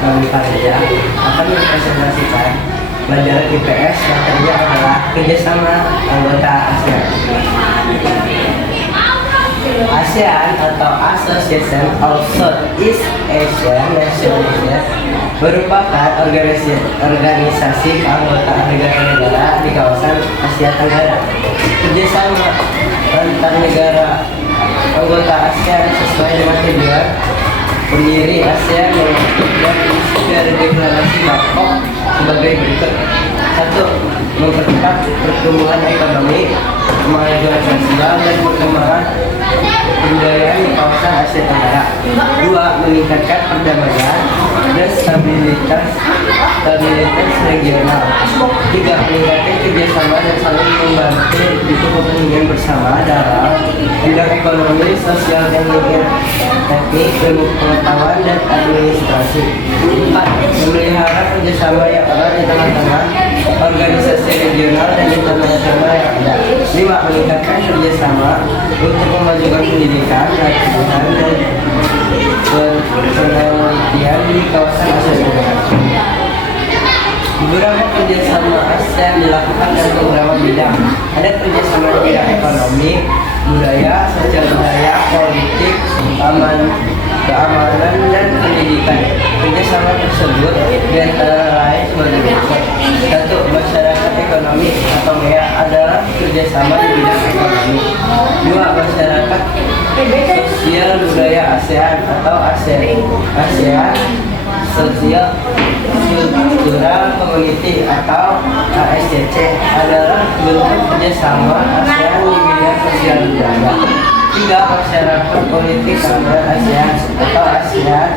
Nabi Farija akan mempresentasikan pelajaran IPS materinya adalah kerjasama anggota ASEAN. ASEAN atau Association of Southeast Asian Nations merupakan organisasi keanggotaan negara-negara di kawasan Asia Tenggara. Kerjasama antar negara anggota ASEAN sesuai dengan tujuan pendiri ASEAN dan isi dari deklarasi Bangkok sebagai berikut. 1. Mempercepat pertumbuhan ekonomi, kemajuan sosial dan perkembangan kebudayaan di kawasan Asia Tenggara. 2. Meningkatkan perdamaian dan stabilitas regional. 3. Meningkatkan kerjasama dan saling membantu untuk kepentingan bersama dalam bidang ekonomi, sosial, teknik, ilmu pengetahuan dan administrasi. 4. Memelihara kerjasama yang erat di tengah-tengah organisasi regional dan internasional yang ada. 5. Meningkatkan kerjasama untuk memajukan pendidikan, pelatihan dan penelitian di kawasan Asia Tenggara. Beberapa kerjasama ASEAN dilakukan dalam beberapa bidang. Ada kerjasama di bidang ekonomi, budaya, sosial budaya, politik, keamanan dan pendidikan. Kerjasama tersebut antara lain sebagai berikut. 1. Masyarakat ekonomi atau MEA adalah kerjasama di bidang ekonomi. 2. Masyarakat sosial budaya ASEAN atau ASEAN Sosial Cultural Community atau ASCC adalah bentuk kerjasama ASEAN di bidang sosial budaya. 3. Masyarakat politik keamanan ASEAN atau ASEAN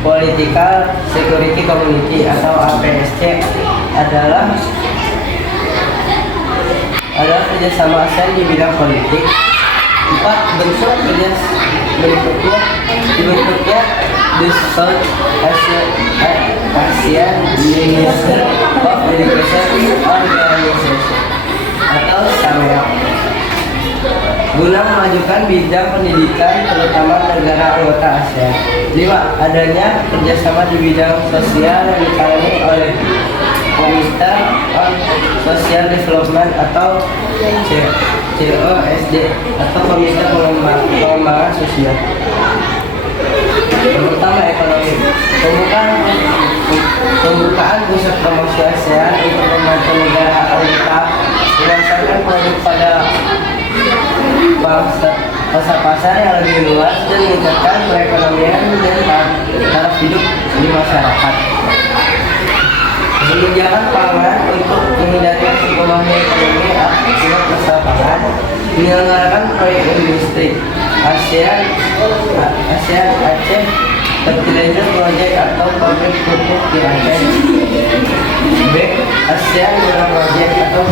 Political Security Community atau APSC adalah kerjasama ASEAN di bidang politik. 4. Bentuk berikutnya the South Asian Minister of Education Organization atau SAMEA guna memajukan bidang pendidikan terutama negara anggota ASEAN. 5. Adanya kerjasama di bidang sosial yang ditangani oleh Komite on Social Development atau COSD atau Komite Pengembangan Sosial. Yang pertama, ekonomi. Pembukaan pusat promosi ASEAN untuk membantu negara anggota memasarkan produk pada pasar yang lebih luas dan meningkatkan perekonomian dan taraf hidup di masyarakat. Menyediakan pangan untuk menghindari kebanggaan ekonomi akibat masalah pangan. Menyelenggarakan proyek industri ASEAN Aceh Fertilizer Project atau pabrik pupuk di Aceh. B. ASEAN Gula Project atau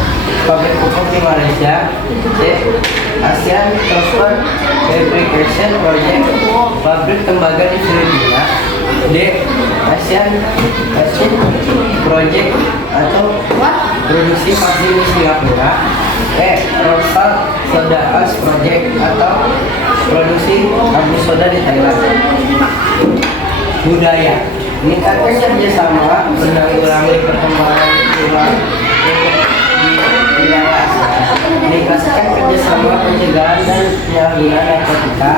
pabrik pupuk di Malaysia. C. ASEAN Transfer Fabrication Project pabrik tembaga di Filipina. D. ASEAN Project atau produksi vaksin di Singapura. E. Rosal Soda Ash Project atau produksi abu soda di Thailand. Budaya. Meningkatkan kerjasama menanggulangi perkembangan ulang di wilayah ASEAN. Meningkatkan kerjasama pencegahan dan penyalahgunaan narkotika.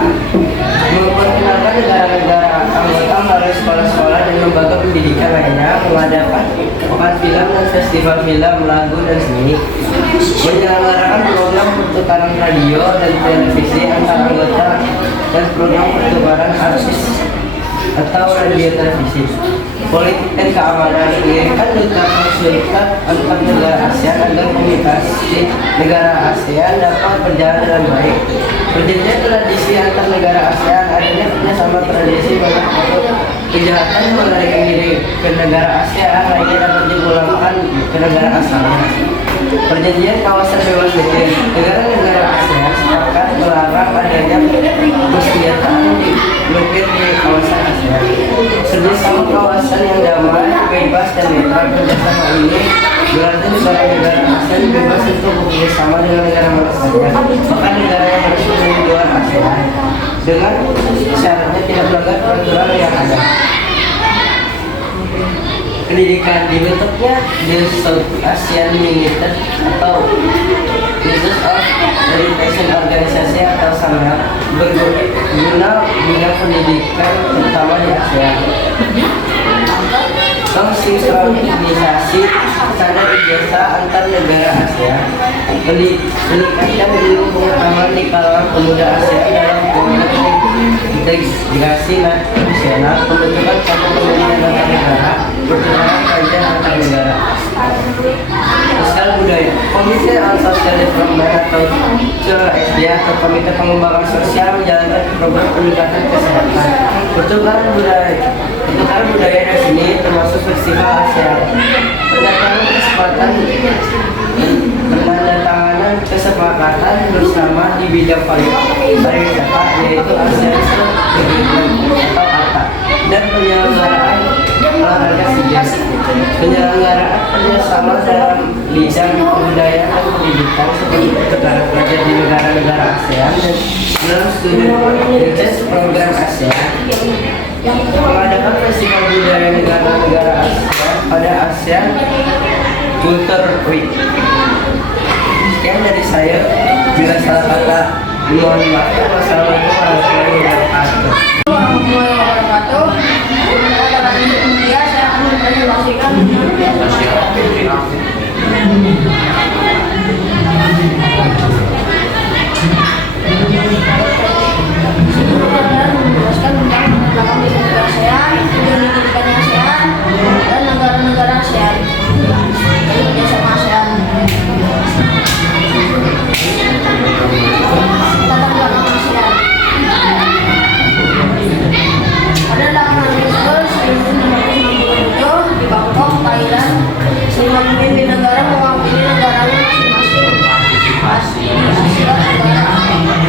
Memperkenalkan negara-negara anggota melalui sekolah-sekolah dan lembaga pendidikan lainnya. Mengadakan pekan film dan festival film, lagu dan seni. Menyelenggarakan program pertukaran radio dan televisi antar anggota dan program pertukaran artis atau radio televisi. Politik dan keamanan. Mengirimkan duta konsulat antar negara ASEAN agar komunikasi negara ASEAN dapat berjalan dengan baik. Perjanjian tradisi antar negara ASEAN. Adanya kerjasama tradisi untuk kejahatan melarikan diri ke negara ASEAN lainnya dapat dipulangkan ke negara asalnya. Perjanjian kawasan bebas nuklir. Negara-negara ASEAN sepakat melarang adanya persenjataan nuklir di kawasan ASEAN. Kerjasama kawasan yang damai, bebas dan netral. Kerjasama ini berarti negara-negara ASEAN bebas untuk bekerjasama dengan negara mana saja, bahkan negara yang bersumber di luar ASEAN, dengan syaratnya tidak melanggar peraturan yang ada. pendidikan dibentuknya di South Asian Limited atau Business of Education organisasi atau SAMRA berguna bidang pendidikan terutama di ASEAN. Mensinkronisasi standar ijazah antar negara ASEAN, meningkatkan ilmu pengetahuan di kalangan pemuda ASEAN dalam konteks integrasi nasional, pembentukan cabang pemerintahan antar negara, pertukaran pelajar antar negara. Sosial budaya, Komite on Social Development atau CSD atau Komite Pengembangan Sosial menjalankan program peningkatan kesehatan. Pertukaran budaya di sini termasuk festival ASEAN. Penandatanganan kesepakatan bersama di bidang pariwisata yaitu ASEAN Development atau ATA dan penyelenggaraan olahraga SEA Games. Penyelenggaraan kerjasama dalam bidang kebudayaan dan pendidikan seperti pertukaran pelajar di negara-negara ASEAN dan dalam studi research program ASEAN. Mengadakan festival budaya negara-negara ASEAN pada ASEAN Culture Week. Sekian dari saya. Bila salah kata mohon maaf. Wassalamualaikum warahmatullahi wabarakatuh. Warahmatullahi wabarakatuh. Saya akan mempresentasikan menjelaskan tentang belakang negara ASEAN, pendidikan ASEAN, dan negara-negara ASEAN. Kerjasama ASEAN. Latar belakang ASEAN. Pada 8 Agustus 1997 di Bangkok, Thailand, semua pemimpin negara mewakili negaranya masing-masing di Asia Tenggara untuk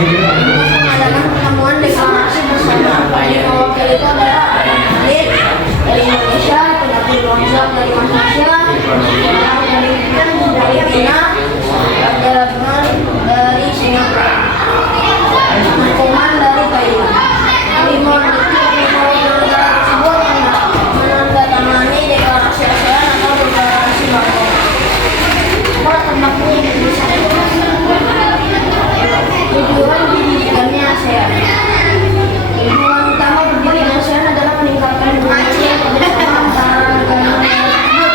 mengadakan pertemuan deklarasi bersama. Yang mewakili itu adalah Adit dari Indonesia, Pendakwa Bangsa dari Malaysia, dari Filipina, Raja Ratman dari Singapura, Koman dari Thailand. Kelima negara tersebut menandatangani deklarasi ASEAN atau deklarasi Bangkok. Tembaknya Indonesia. Tujuan pendidikannya ASEAN. Tujuan utama pendidikan ASEAN adalah meningkatkan komunikasi kerjasama antara negara-negara tersebut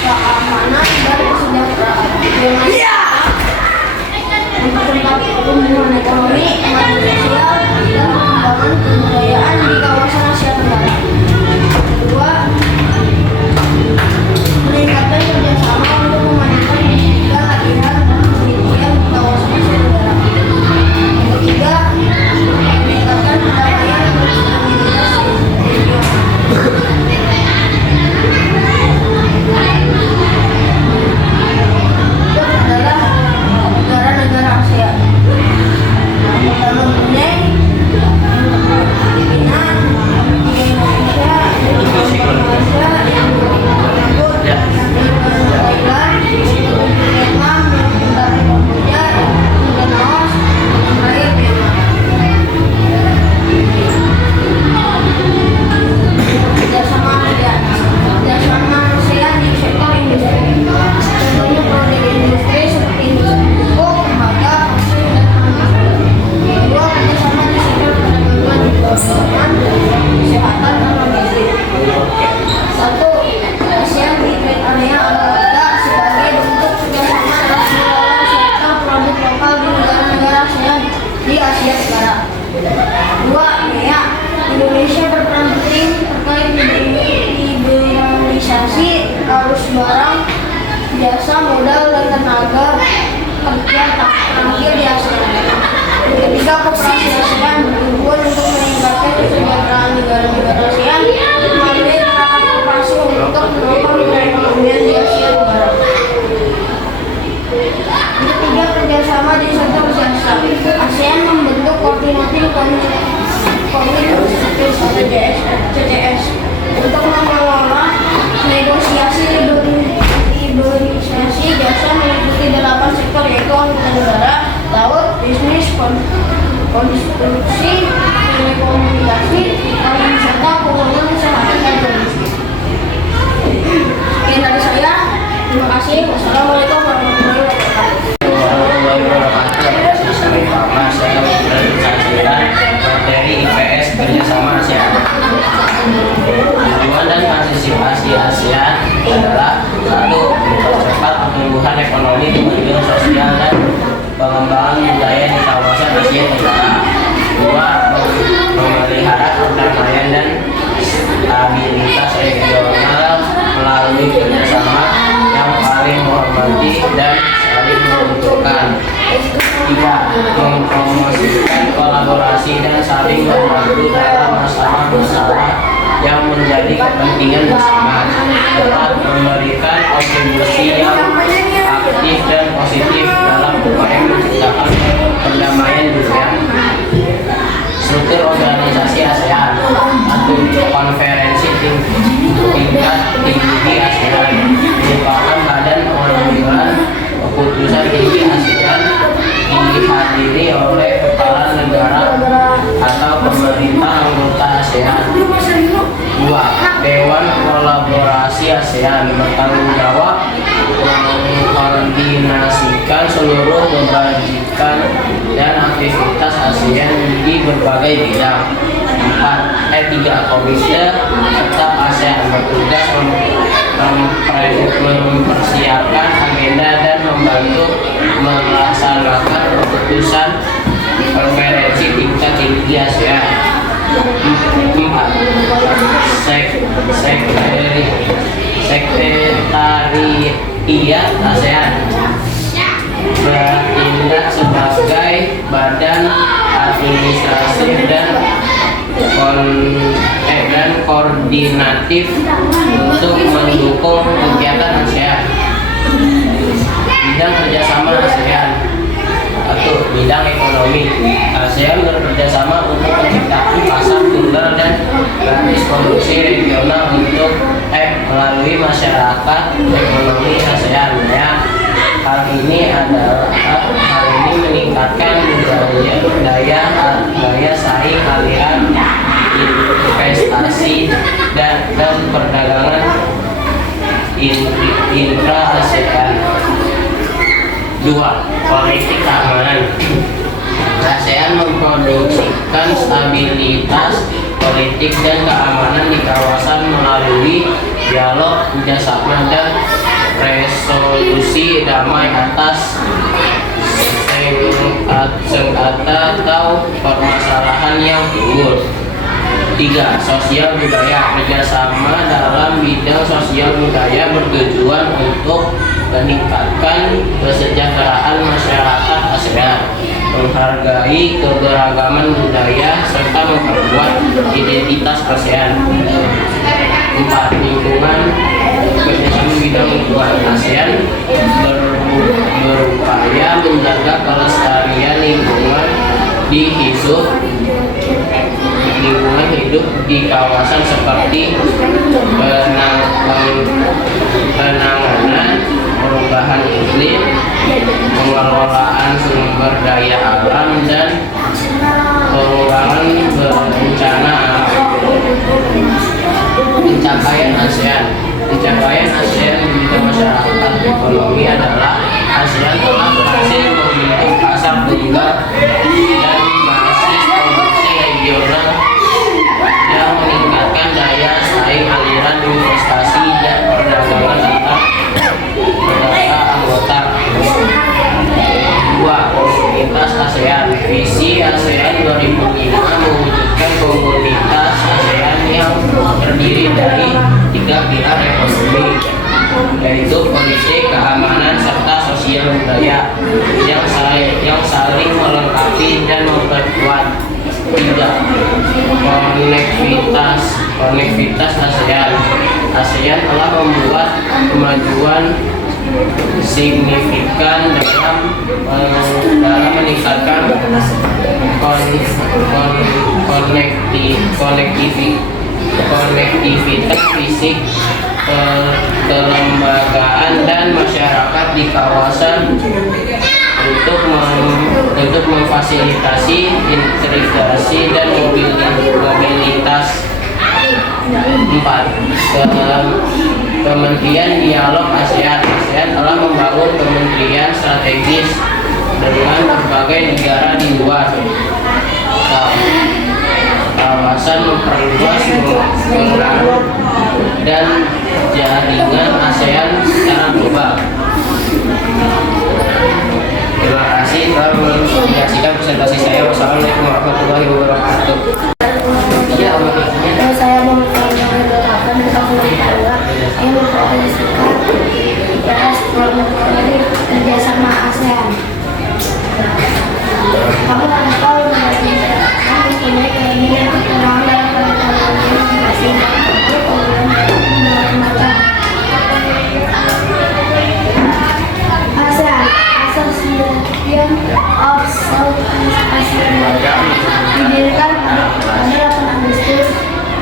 dalam keamanan dan kesejahteraan. Mempercepat pertumbuhan ekonomi, kemajuan sosial, dan perkembangan kebudayaan di kawasan Asia Tenggara. Kedua, meningkatkan kerjasama untuk memajukan pendidikan, latihan, dan penelitian di kawasan Asia Tenggara. Ketiga, meningkatkan perdamaian dan stabilitas regional. Adalah negara-negara ASEAN. Pertama Brunei, Filipina, Indonesia, Malaysia, Thailand, Vietnam, Kamboja, Laos, dan terakhir Myanmar. Kerjasama ASEAN di sektor industri. Contohnya proyek industri seperti industri pupuk, tembaga, pasir, dan aluminium. Kedua, kerjasama di sektor perdagangan, keuangan, kesehatan, dan logistik. Satu, ASEAN Free Trade Area atau AFTA sebagai bentuk kerjasama dalam mengelola sektor produk lokal di negara-negara ASEAN di Asia Tenggara. Dua, MEA. Indonesia berperan penting terkait liberalisasi arus barang, jasa, modal, dan tenaga kerja terakhir di ASEAN. Ketiga, kooperasi ASEAN bertujuan untuk meningkatkan kesejahteraan negara-negara ASEAN melalui gerakan kooperasi untuk mendorong perekonomian di Asia Tenggara. Ketiga, kerjasama di sektor jasa. ASEAN membentuk koordinatif CTS untuk mengelola negosiasi liberalisasi jasa meliputi 8 sektor yaitu angkutan udara, laut, bisnis, konstruksi, telekomunikasi, pariwisata, keuangan, kesehatan, dan logistik. sekian dari saya. Terima kasih. Wassalamualaikum warahmatullahi wabarakatuh. Sama saya bersaksikan materi IPS kerjasama ASEAN. Tujuan dan partisipasi ASEAN adalah: 1. Mempercepat pertumbuhan ekonomi, kemajuan sosial dan pengembangan budaya di kawasan Asia Tenggara. 2. Memelihara perdamaian dan stabilitas regional melalui kerjasama yang saling menghormati dan saling menguntungkan. 3. Mempromosikan kolaborasi dan saling membantu dalam masalah-masalah yang menjadi kepentingan bersama. 4. Memberikan kontribusi yang aktif dan positif dalam upaya menciptakan perdamaian dunia. Struktur organisasi ASEAN. 1. Konferensi tingkat tinggi ASEAN merupakan badan pengambilan keputusan tinggi ASEAN yang dihadiri oleh kepala negara atau pemerintah anggota ASEAN. 2. Dewan Kolaborasi ASEAN bertanggung jawab mengkoordinasikan seluruh kebajikan dan aktivitas ASEAN di berbagai bidang. 3. Komite Tetap ASEAN bertugas mempersiapkan agenda dan membantu melaksanakan keputusan konferensi tingkat tinggi ASEAN. 4. Sekretariat ASEAN bertindak sebagai badan administrasi dan koordinatif untuk mendukung kegiatan ASEAN. Bidang kerjasama ASEAN. 1. Bidang ekonomi. ASEAN bekerjasama untuk menciptakan pasar tunggal dan garis produksi regional untuk melalui masyarakat ekonomi ASEAN. Hal ini meningkatkan daya saing, aliran investasi dan perdagangan intra ASEAN. 2. Politik keamanan. ASEAN memproduksikan stabilitas politik dan keamanan di kawasan melalui dialog, kerjasama dan resolusi damai atas sengketa atau permasalahan yang timbul. 3. Sosial budaya. Kerjasama dalam bidang sosial budaya bertujuan untuk meningkatkan kesejahteraan masyarakat ASEAN, menghargai keberagaman budaya, serta memperkuat identitas ASEAN. 4. Lingkungan. Kerjasama bidang lingkungan. ASEAN berupaya menjaga kelestarian lingkungan hidup di kawasan seperti penanganan perubahan iklim, pengelolaan sumber daya alam, dan pengurangan bencana alam. Pencapaian ASEAN di bidang masyarakat ekonomi adalah: ASEAN telah berhasil membentuk pasar tunggal dan basis produksi regional yang meningkatkan daya saing, aliran investasi dan perdagangan antar negara anggota. 2. Komunitas ASEAN. Visi ASEAN 2005 mewujudkan komunitas ASEAN yang terdiri dari 3 pilar ekonomi, yaitu politik, keamanan, serta sosial budaya yang saling melengkapi dan memperkuat. 3. Konektivitas ASEAN. ASEAN telah membuat kemajuan signifikan dalam meningkatkan konektivitas fisik, kelembagaan dan masyarakat di kawasan untuk memfasilitasi integrasi dan mobilitas. 4. Kementerian Dialog ASEAN. ASEAN telah membangun kementerian strategis dengan berbagai negara di luar kawasan, memperluas pengaruh dan jaringan ASEAN secara global. Terima kasih telah menyaksikan presentasi saya. Wassalamualaikum warahmatullahi wabarakatuh. Iya, Saya memperkenalkan yang memproyeksikan IPS dari kerjasama ASEAN. Kamu tahu mempunyai keinginan kurang dalam pengetahuan masing-masing. ASEAN, Association of Southeast Asian didirikan pada 8 Agustus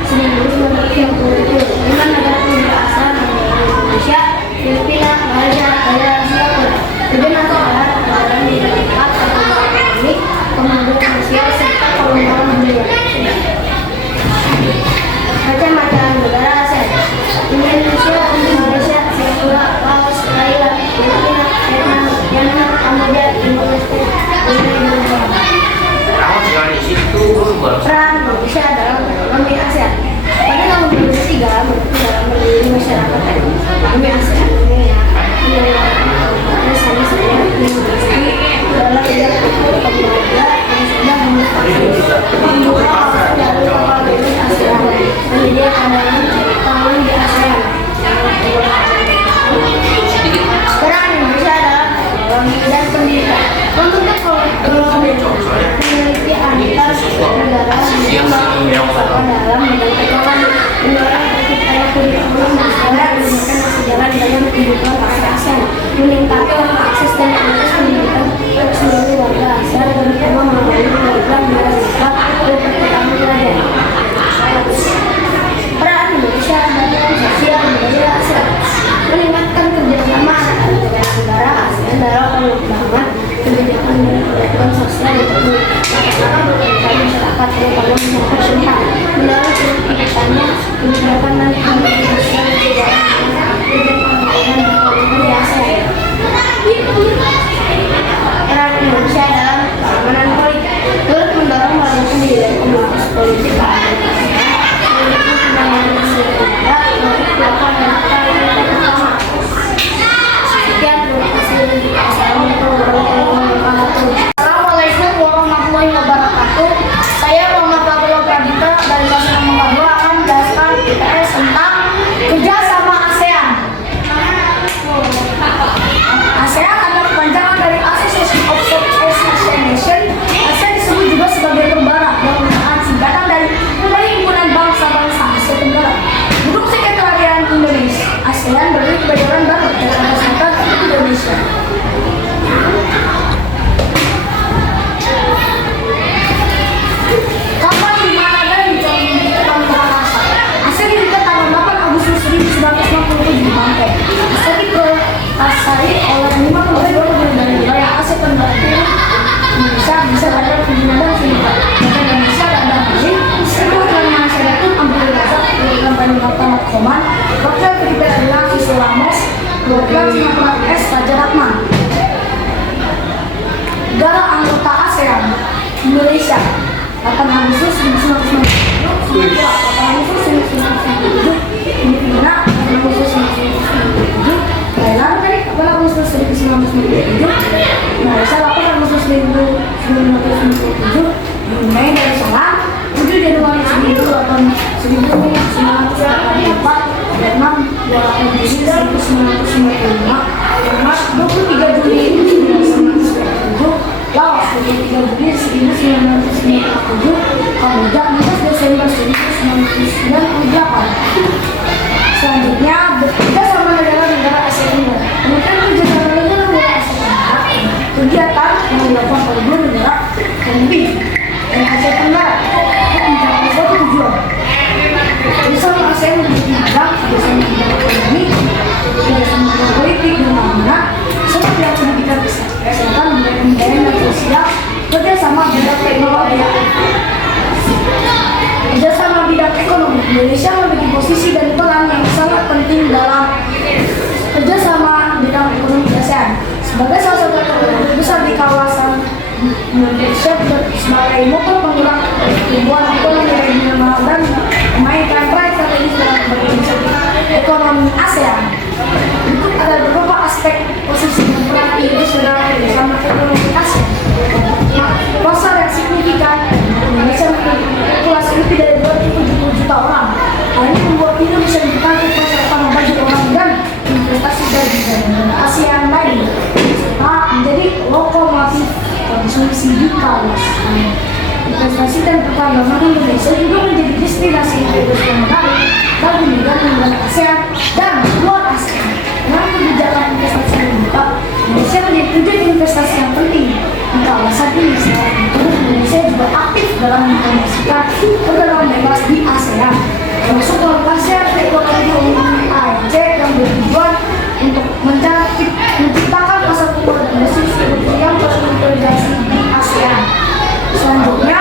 1997. 5 negara penduduk ASEAN adalah Indonesia, Filipina, Malaysia, Thailand, Singapura. Tujuan negara adalah meningkatkan perkembangan ekonomi, kemajuan sosial serta pengembangan budaya. Macam-macam negara ASEAN: Indonesia, Malaysia, Singapura, Laos, Thailand, Filipina, Vietnam, Myanmar, Kamboja, Timor Leste, Brunei Darussalam. Peran Indonesia dalam ekonomi ASEAN. Pada tahun 2003, dalam menjadi masyarakat ekonomi ASEAN sama saya investasi dalam bidang pembaca yang sudah membuka dari kapal dari ASEAN menjadi pandangan tahun di ASEAN. Peran Indonesia dalam ekonomi dan pendidikan. Untuk memiliki antar negara dalam mendapatkan mendorong terciptanya kurikulum dan sekolah menggunakan sejalan dalam kehidupan ASEAN, meningkatkan akses dan kualitas pendidikan untuk seluruh warga ASEAN, terutama melalui program beasiswa dan pertukaran pelajar. Peran Indonesia dalam sosial budaya ASEAN, meningkatkan kerjasama antara negara ASEAN dalam pengembangan kebijakan dan program sosial untuk masyarakat, terutama masyarakat rentan, melalui kebijakannya kebijakan dan kebijakan sosial di ASEAN. Peran Indonesia dalam keamanan politik turut mendorong melanjutkan nilai komunitas politik keamanan memiliki penanganan negara melalui pelakuan dan utama. Sekian, terima kasih. Assalamualaikum warahmatullahi wabarakatuh. Saya Muhammad Fadlul Pradita dari kelas 6 akan menjelaskan IPS tentang kerjasama ASEAN. ASEAN adalah kepanjangan dari Association of Southeast Asian Nations. ASEAN disebut juga sebagai pembarah dan merupakan singkatan dari Perhimpunan Bangsa-Bangsa Asia Tenggara. Gedung Sekretariat Indonesia ASEAN berdiri di Kebayoran Baru, Jakarta Selatan, Indonesia. Kapan di mana dan di Jalan Rasa. ASEAN didirikan tanggal 8 Agustus 1967 di Bangkok. ASEAN dikuasai oleh 5 negara dari wilayah Asia Tenggara. Indonesia bisa berada di dan Filipina. Indonesia ada Bali, Singapura dan Malaysia itu Ampuri Razak, program Peningkatan Koman, Wakil Filipina adalah Isu Ramos, program Singapura S. Raja Ratman. Negara anggota ASEAN: Malaysia 8 Agustus 1997, Singapura 8 Agustus 1997, Filipina 8 Agustus 1997, Thailand 8 Agustus 1997, Malaysia 8 Agustus 1997, Brunei Darussalam 7 Januari 1984, Vietnam 28 Juli 1995, Myanmar 23 Juli 1997, Laos 23 Juli 1997, Kamboja 15 Desember 1998. Selanjutnya, kerjasama negara-negara ASEAN. Kemudian kerjasama negara-negara ASEAN, kegiatan yang dilakukan oleh 2 negara dan lebih dari Asia Tenggara untuk mencapai suatu tujuan. Kerjasama ASEAN menjadi bidang kerjasama bidang ekonomi, kerjasama bidang politik dan keamanan, serta bidang pendidikan, kesehatan, budaya dan sosial, kerjasama bidang teknologi. Kerjasama bidang ekonomi, Indonesia memiliki posisi dan peran yang sangat penting dalam Sebagai salah satu ekonomi besar di kawasan Indonesia sebagai motor penggerak pertumbuhan ekonomi regional dan memainkan peran strategis dalam berbagai ekonomi ASEAN. Berikut ada beberapa aspek posisi dan peran Indonesia dalam kerjasama ekonomi ASEAN. Pasar yang signifikan, Indonesia memiliki populasi lebih dari 270 juta orang. Hal ini membuat Indonesia menjadi pasar utama bagi orang dan investasi dari negara ASEAN lain, serta menjadi lokomotif konsumsi di kawasan. Investasi dan perdagangan Indonesia juga menjadi destinasi investasi yang menarik bagi negara-negara ASEAN dan luar ASEAN. Dengan kebijakan investasi yang terbuka, Indonesia menjadi tujuan investasi yang penting di kawasan ini. Selain itu, Indonesia juga aktif dalam mempromosikan perdagangan bebas di ASEAN, termasuk dalam ASEAN Ekonomi AEC yang bertujuan untuk menciptakan pasar keuangan domestik yang terintegrasi di ASEAN. Selanjutnya,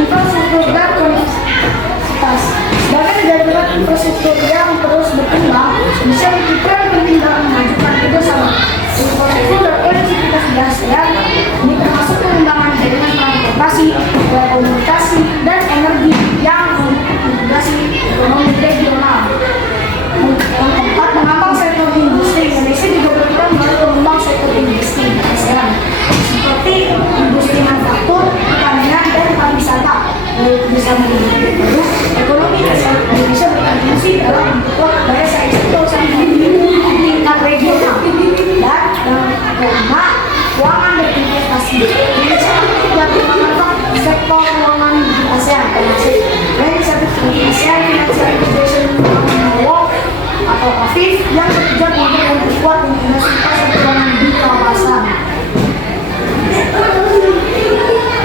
infrastruktur dan konektivitas. Sebagai negara infrastruktur yang terus berkembang, Indonesia memiliki peran penting dalam memajukan kerjasama infrastruktur dan konektivitas di ASEAN. Ini termasuk pengembangan jaringan transportasi, telekomunikasi, dan energi yang mengintegrasi ekonomi regional. Yang keempat, mengembang sektor industri. Indonesia juga berperan dalam mengembang sektor industri di ASEAN, seperti industri manufaktur, pertanian, dan pariwisata. Melalui kerjasama industri baru, ekonomi Indonesia berkontribusi dalam memperkuat daya saing sektor tingkat regional. Dan yang kelima, keuangan dan investasi. Indonesia aktif dalam mengembangkan sektor keuangan di ASEAN, termasuk inisiatif ASEAN Financial Integration Framework atau AFIF yang bertujuan untuk memperkuat integrasi pasar keuangan di kawasan.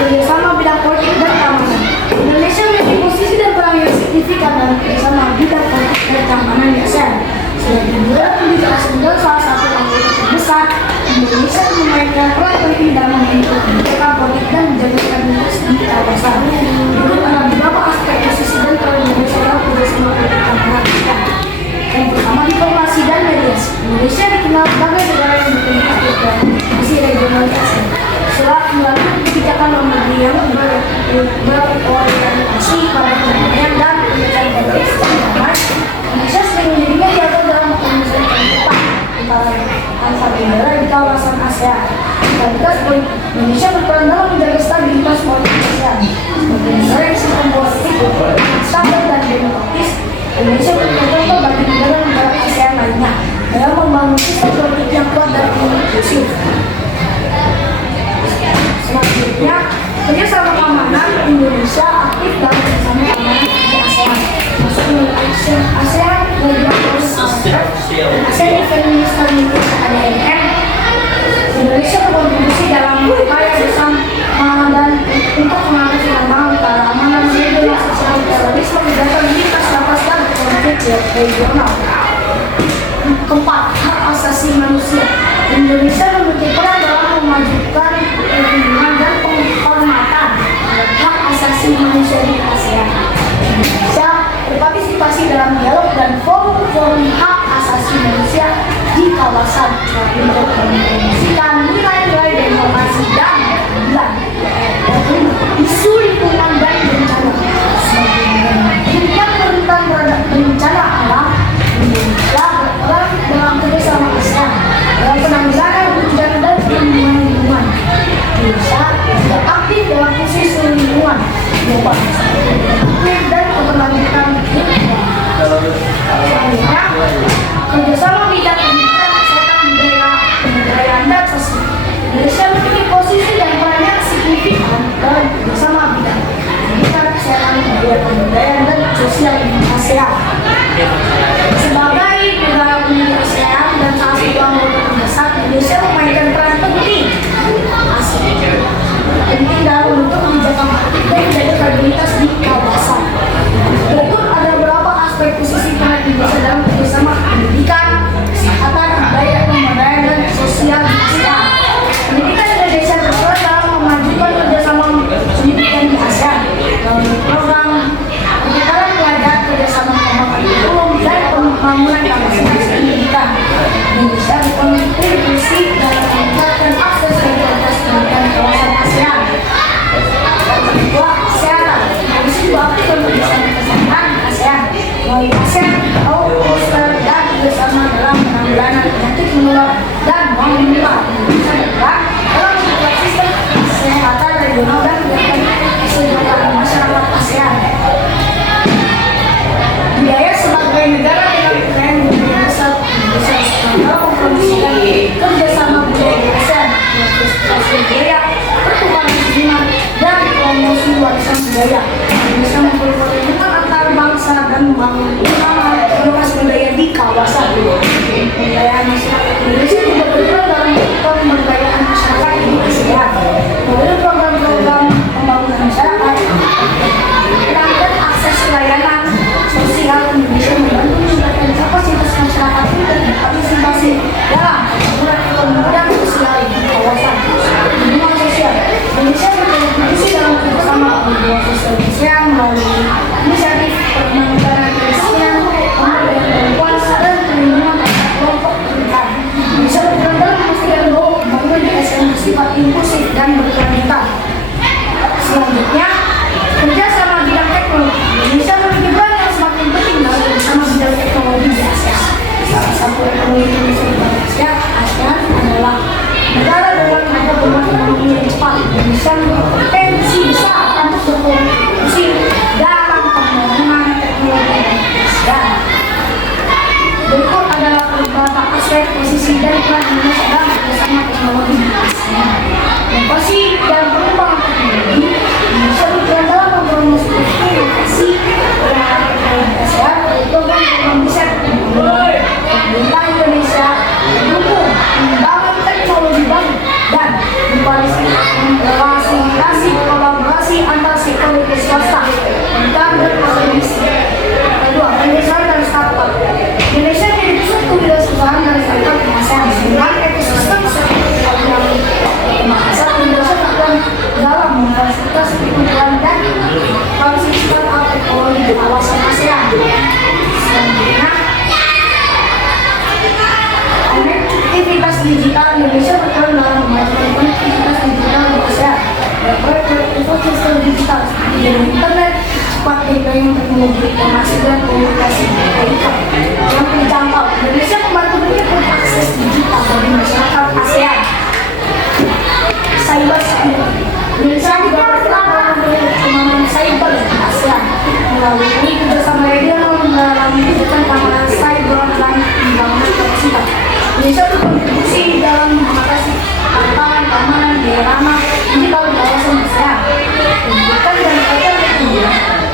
Kerjasama bidang politik dan keamanan. Indonesia memiliki posisi dan peran yang signifikan dalam kerjasama bidang politik dan keamanan di ASEAN. Sebagai negara pendiri ASEAN dan salah satu anggota terbesar, Indonesia memainkan peran penting dalam membentuk kebijakan politik dan menjaga stabilitas di kawasan. Itu adalah beberapa aspek posisi dan peran Indonesia dalam kerjasama politik dan keamanan di ASEAN. Yang pertama, diplomasi dan mediasi. Indonesia dikenal sebagai negara yang bertingkat diplomasi regional di ASEAN. Setelah melalui kebijakan nomor yang berorientasi pada perdamaian dan penyelesaian konflik secara damai, Indonesia sering menjadi mediator dalam penyelesaian konflik antara negara di kawasan ASEAN. Stabilitas politik. Indonesia berperan dalam menjaga stabilitas politik ASEAN. Sebagai negara yang sistem politik stabil dan demokratis, Indonesia bercontoh bagi negara-negara ASEAN lainnya dalam membangun sistem politik yang kuat dan inklusif. Selanjutnya, kerjasama keamanan. Indonesia aktif dalam kerjasama keamanan di ASEAN, masuk ASEAN Regulatory Center, ASEAN Defense Minister Meeting (ADMM). Indonesia berkontribusi dalam upaya bersama dan untuk mengatasi tantangan keamanan regional, sosial, terorisme, kejahatan lintas batas dan konflik regional. Keempat, hak asasi manusia. Indonesia memiliki peran dalam memajukan perlindungan dan penghormatan hak asasi manusia di ASEAN. Indonesia berpartisipasi dalam dialog dan forum-forum hak asasi manusia di kawasan untuk mempromosikan nilai-nilai demokrasi dan keadilan. Isu lingkungan dan bencana. Yang rentan terhadap bencana alam, Indonesia berperan dalam kerjasama ASEAN dalam penanggulangan bencana dan perlindungan lingkungan. Indonesia juga aktif dalam isu lingkungan global dan keberlanjutan lingkungan. Selanjutnya, kerjasama bidang pendidikan, kesehatan, kebudayaan dan sosial. Indonesia memiliki posisi dan peran yang signifikan dalam kerjasama bidang pendidikan, kesehatan, kebudayaan dan sosial di ASEAN. Sebagai negara pendiri ASEAN dan salah satu anggota terbesar, Indonesia memainkan peran penting dalam bentuk kebijakan politik dan menjaga stabilitas di kawasan. Berikut ada beberapa aspek posisi peran Indonesia dalam kerjasama pendidikan, kesehatan, budaya, pemberdayaan dan sosial di ASEAN. Pendidikan Indonesia berperan dalam memajukan kerjasama pendidikan di ASEAN melalui program penyebaran pelajar, kerjasama pengembangan kurikulum dan pembangunan kapasitas pendidikan. Indonesia berkontribusi dalam meningkatkan akses mobilitas pendidikan di kawasan ASEAN. Yang kedua, kesehatan. Komisi aktif bersama kesehatan ASEAN. Melalui ASEAN, booster dan bersama dalam penanggulangan penyakit menular dan menular bisa bergerak dalam membuat sistem kesehatan regional dan meningkatkan kesejahteraan masyarakat ASEAN. Biaya sebagai negara dengan tren budaya besar dalam mempromosikan kerjasama budaya ASEAN, investasi budaya, pertukaran seniman, dan promosi warisan budaya. Bisa memperkuat hubungan antar bangsa dan membangun inovasi budaya di kawasan. Pemberdayaan masyarakat Indonesia juga berperan dalam pemberdayaan masyarakat di ASEAN melalui program-program pembangunan masyarakat, meningkatkan akses layanan sosial. Indonesia membantu meningkatkan kapasitas masyarakat untuk berpartisipasi dalam pembangunan ekonomi dan sosial di kawasan. Hubungan sosial Indonesia berkontribusi dalam kerjasama hubungan sosial Indonesia melalui inisiatif penanggulangan kemiskinan, pemberdayaan perempuan, dan perlindungan terhadap kelompok rentan. Indonesia berperan dalam memastikan bahwa pembangunan di ASEAN bersifat inklusif dan berkelanjutan. Selanjutnya, kerjasama bidang teknologi. Indonesia memiliki peran yang semakin penting dalam kerjasama bidang teknologi di ASEAN. Salah satu ekonomi Indonesia di ASEAN adalah negara dengan pertumbuhan ekonomi yang cepat. Indonesia memiliki potensi besar untuk berkontribusi dalam pembangunan teknologi di ASEAN. Berikut adalah beberapa aspek posisi dan peran Indonesia dalam kerjasama teknologi di ASEAN. Inovasi dan pengembangan teknologi. Indonesia berperan dalam mempromosikan inovasi dan teknologi ASEAN. Program-program riset pemerintah Indonesia mendukung pengembangan teknologi baru dan memfasilitasi kolaborasi antar sektor swasta dan berkontribusi. Kedua, perindustrian dan startup. Indonesia menjadi pusat kewirausahaan dan startup di ASEAN dengan ekosistem seperti masa Indonesia berperan dalam memfasilitasi pertumbuhan dan produksi startup teknologi di kawasan ASEAN. Selanjutnya, konektivitas digital. Indonesia berperan dalam memajukan konektivitas digital di ASEAN. Infrastruktur digital seperti jaringan internet cepat, jaringan teknologi informasi dan komunikasi yang terjangkau. Indonesia membantu meningkatkan akses digital bagi masyarakat ASEAN. Cyber security. Indonesia juga berperan dalam pengembangan cyber di ASEAN melalui kerjasama regional dalam mewujudkan keamanan cyber dan pembangunan kapasitas. Indonesia berkontribusi dalam mengatasi tantangan keamanan di ranah digital di kawasan ASEAN. Pendidikan dan pelatihan teknologi.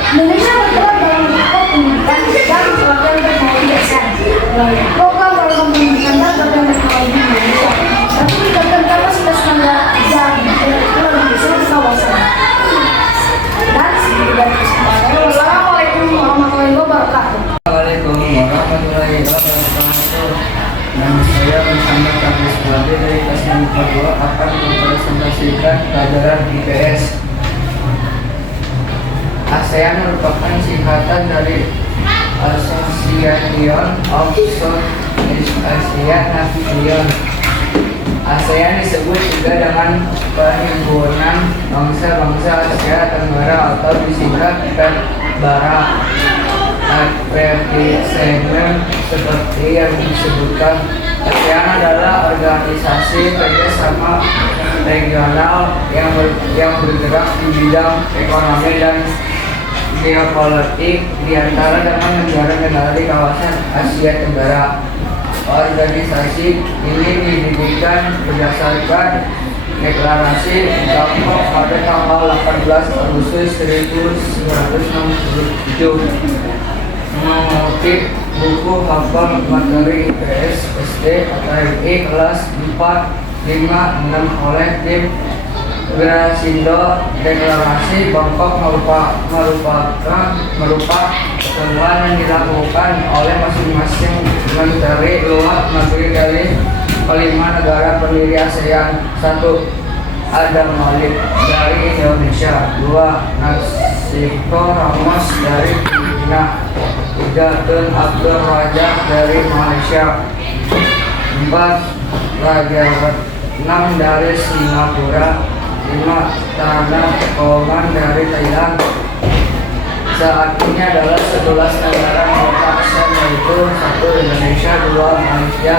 Indonesia berperan dalam mendukung pendidikan dan pelatihan teknologi ASEAN melalui program pendidikan dan pelatihan teknologi di Indonesia. Satu, meningkatkan kapasitas tenaga kerja di Indonesia di kawasan. Dan sekian kesempatan. Wassalamualaikum warahmatullahi wabarakatuh. Assalamualaikum warahmatullahi wabarakatuh. Nama saya Muhammad Kamis Wade dari kelas 2 akan mempresentasikan pelajaran IPS. ASEAN merupakan singkatan dari Association of Southeast Asian Nations. ASEAN disebut juga dengan Perhimpunan Bangsa-Bangsa Asia Tenggara atau disingkat PETBARA. Advertisement seperti yang disebutkan, ASEAN adalah organisasi kerjasama regional yang bergerak di bidang ekonomi dan geopolitik di antara dengan negara-negara di kawasan Asia Tenggara. Organisasi ini didirikan berdasarkan deklarasi Bangkok pada tanggal 18 Agustus 1967. Mengutip buku hafal materi IPS SD ATMI kelas 4, 5, 6 oleh tim Grasindo, deklarasi Bangkok merupakan pertemuan yang dilakukan oleh masing-masing menteri luar negeri dari kelima negara pendiri ASEAN. 1. Adam Malik dari Indonesia. 2. Nasiko Ramos dari Filipina. 3. Tun Abdul Razak dari Malaysia. 4. 6 dari Singapura, 5 Thailand, Oman dari Thailand. Saat ini adalah 11 negara anggota ASEAN, yaitu 1 Indonesia, 2 Malaysia,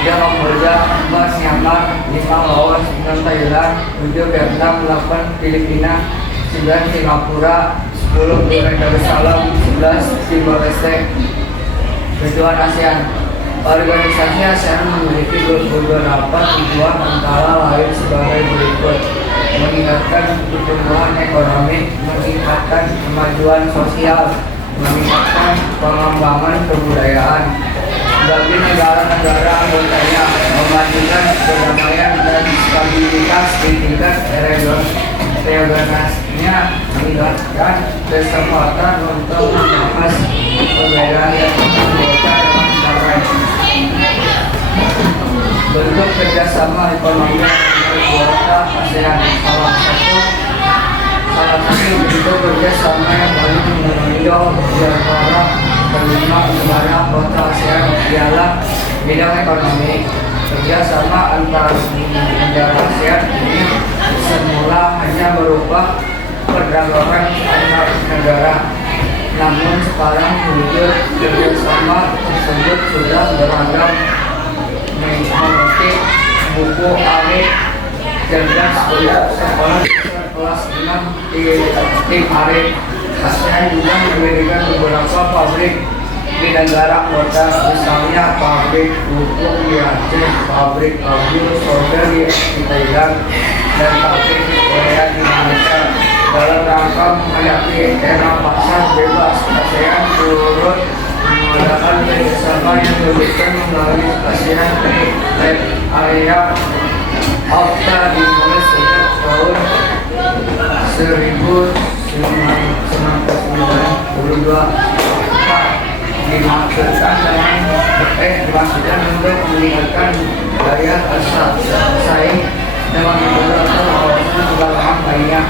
3 Kamboja, 4 Myanmar, 5 Laos, 6 Thailand, 7 Vietnam, 8 Filipina, 9 Singapura, 10 Brunei Darussalam, 11 Timor Leste. Tujuan ASEAN. Organisasi ASEAN memiliki beberapa tujuan antara lain sebagai berikut: meningkatkan pertumbuhan ekonomi, meningkatkan kemajuan sosial, meningkatkan pengembangan kebudayaan bagi negara-negara anggotanya, memajukan perdamaian dan stabilitas di tingkat regionalnya, meningkatkan kesempatan untuk membahas perbedaan anggota dalam damai. Bentuk kerjasama ekonomi anggota ASEAN. Salah satu bentuk kerjasama yang paling menonjol di antara kelima negara anggota ASEAN ialah bidang ekonomi. Kerjasama antar negara ASEAN ini semula hanya berupa perdagangan antar negara, namun sekarang wujud kerjasama tersebut sudah beragam, memetik buku Arif cerdas sekolah kelas 6 tim Arif. ASEAN juga mendirikan beberapa pabrik di negara anggota, misalnya pabrik pupuk di Aceh, pabrik abu solder di Thailand, dan pabrik di Korea di Indonesia. Dalam rangka menghadapi era pasar bebas, ASEAN turut mengadakan kerjasama yang diwujudkan melalui ASEAN Trade Area AFTA dimulai sejak tahun 1992. Dimaksudkan untuk meningkatkan daya saing dengan beberapa kawasan kebanggaan lainnya.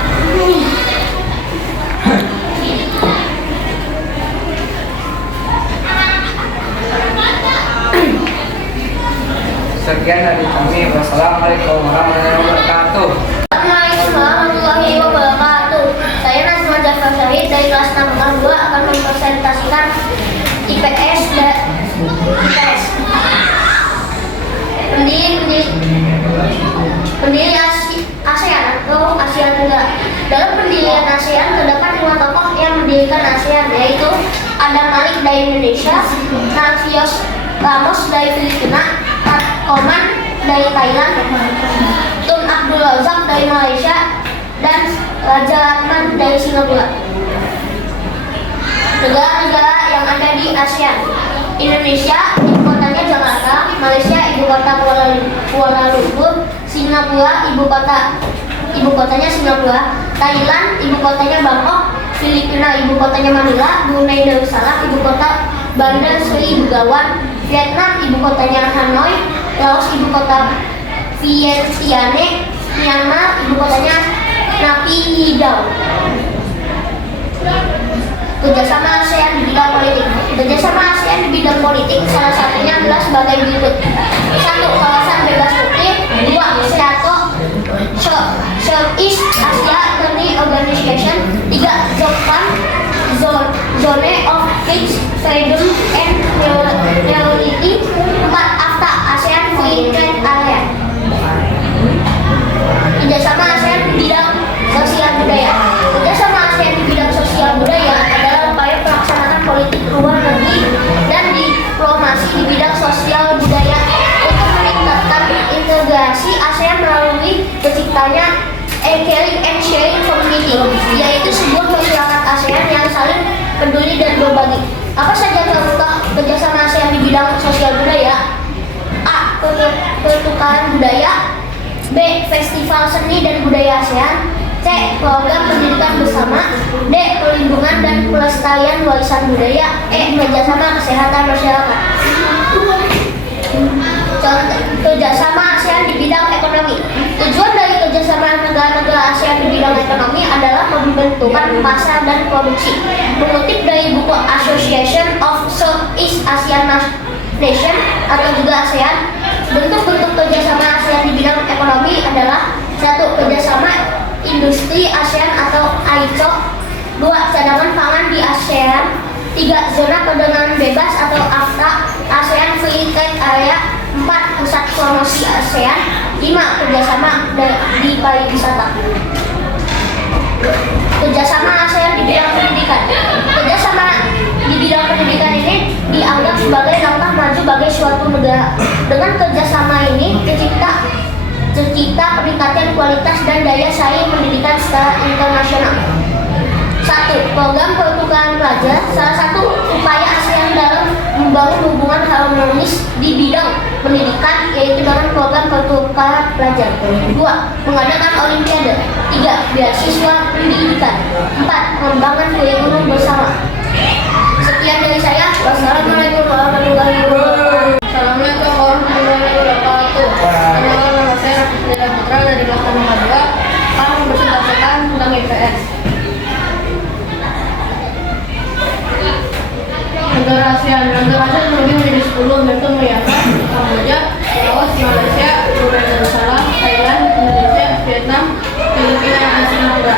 Sekian dari kami. Wassalamualaikum warahmatullahi wabarakatuh. Assalamualaikum warahmatullahi wabarakatuh. Saya Nazma Jafar Syahid dari kelas 6 2 akan mempresentasikan IPS dan IPS. Pendiri ASEAN atau ASEAN Tenggara. Dalam pendirian ASEAN terdapat 5 tokoh yang mendirikan ASEAN, yaitu Adam Malik dari Indonesia, Narcios Ramos dari Filipina, Oman dari Thailand, Tun Abdul Razak dari Malaysia, dan Raja Ratman dari Singapura. Negara-negara yang ada di ASEAN: Indonesia, ibu kotanya Jakarta; Malaysia, ibu kota Kuala Lumpur; Singapura, ibu kotanya Singapura; Thailand, ibu kotanya Bangkok; Filipina, ibu kotanya Manila; Brunei Darussalam, ibu kota Bandar Seri Begawan; Vietnam, ibu kotanya Hanoi; Laos, ibu kota Vientiane; Myanmar, ibu kotanya Naypyidaw. Kerjasama ASEAN di bidang politik. Kerjasama ASEAN di bidang politik salah satunya adalah sebagai berikut: 1. Kawasan bebas nuklir; 2. SEATO, Southeast Asia Economic Organization; 3. ZOCFAN, Zone of Peace, Freedom and Neutrality; 4. AFTA, ASEAN Free Trade Area. Kerjasama ASEAN di bidang sosial budaya. Kerjasama ASEAN di bidang sosial budaya adalah upaya pelaksanaan politik luar negeri dan diplomasi di bidang sosial budaya untuk meningkatkan integrasi ASEAN melalui terciptanya A Caring and Sharing Community, yaitu sebuah masyarakat ASEAN yang saling peduli dan berbagi. Apa saja contoh kerjasama ASEAN di bidang sosial budaya? A. Pertukaran budaya; B. Festival seni dan budaya ASEAN; C. Program pendidikan bersama; D. Perlindungan dan pelestarian warisan budaya; E. Kerjasama kesehatan masyarakat. Contoh kerjasama ASEAN di bidang ekonomi. Tujuan dari kerjasama negara-negara ASEAN di bidang ekonomi adalah pembentukan pasar dan produksi. Mengutip dari buku Association of Southeast Asian Nation atau juga ASEAN, Bentuk-bentuk kerjasama ASEAN di bidang ekonomi adalah: 1. Kerjasama industri ASEAN atau AICO. 2. Cadangan pangan di ASEAN. 3. Zona perdagangan bebas atau AFTA, ASEAN Free Trade Area. 4. Pusat promosi ASEAN. 5. Kerjasama di pariwisata. Kerjasama ASEAN di bidang pendidikan. Kerjasama di bidang pendidikan ini dianggap sebagai langkah maju bagi suatu negara. Dengan kerjasama ini tercipta peningkatan kualitas dan daya saing pendidikan secara internasional. 1. Program pertukaran pelajar. Salah satu upaya ASEAN dalam membangun hubungan harmonis di bidang pendidikan yaitu dengan program pertukaran pelajar. 2. Mengadakan olimpiade. 3. Beasiswa pendidikan. 4. Pengembangan kurikulum bersama. Sekian dari saya. Wassalamualaikum warahmatullahi wabarakatuh. Assalamualaikum warahmatullahi wabarakatuh. Nama saya Raffi Putra dari kelas 2. Kami mempresentasikan tentang IPS. Negara ASEAN terbagi menjadi 10, yaitu Myanmar, Kamboja, Laos, Malaysia, Brunei Darussalam, Thailand, Indonesia, Vietnam, Filipina, dan Singapura.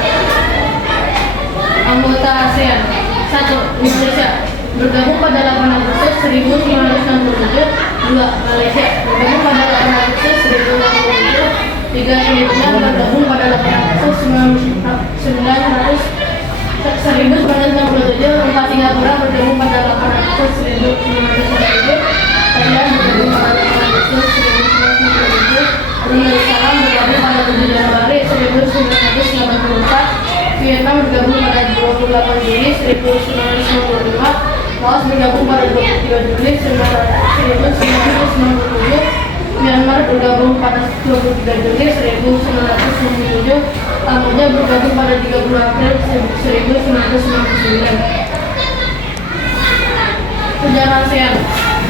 Anggota ASEAN. 1. Indonesia bergabung pada 8 Agustus 1967. 2. Malaysia bergabung pada 8 Agustus 1967. 3. Filipina bergabung pada 8 Agustus 1967. 4. Singapura bergabung pada 8 Agustus 1967. Thailand bergabung pada 8 Agustus 1997. Brunei Darussalam bergabung pada 7 Januari 1984. Vietnam bergabung pada 28 Juli 1995. Laos bergabung pada 23 Juli 1997. Myanmar bergabung pada 23 Juli 1997. Kamboja bergabung pada 30 April 1999. Sejarah ASEAN.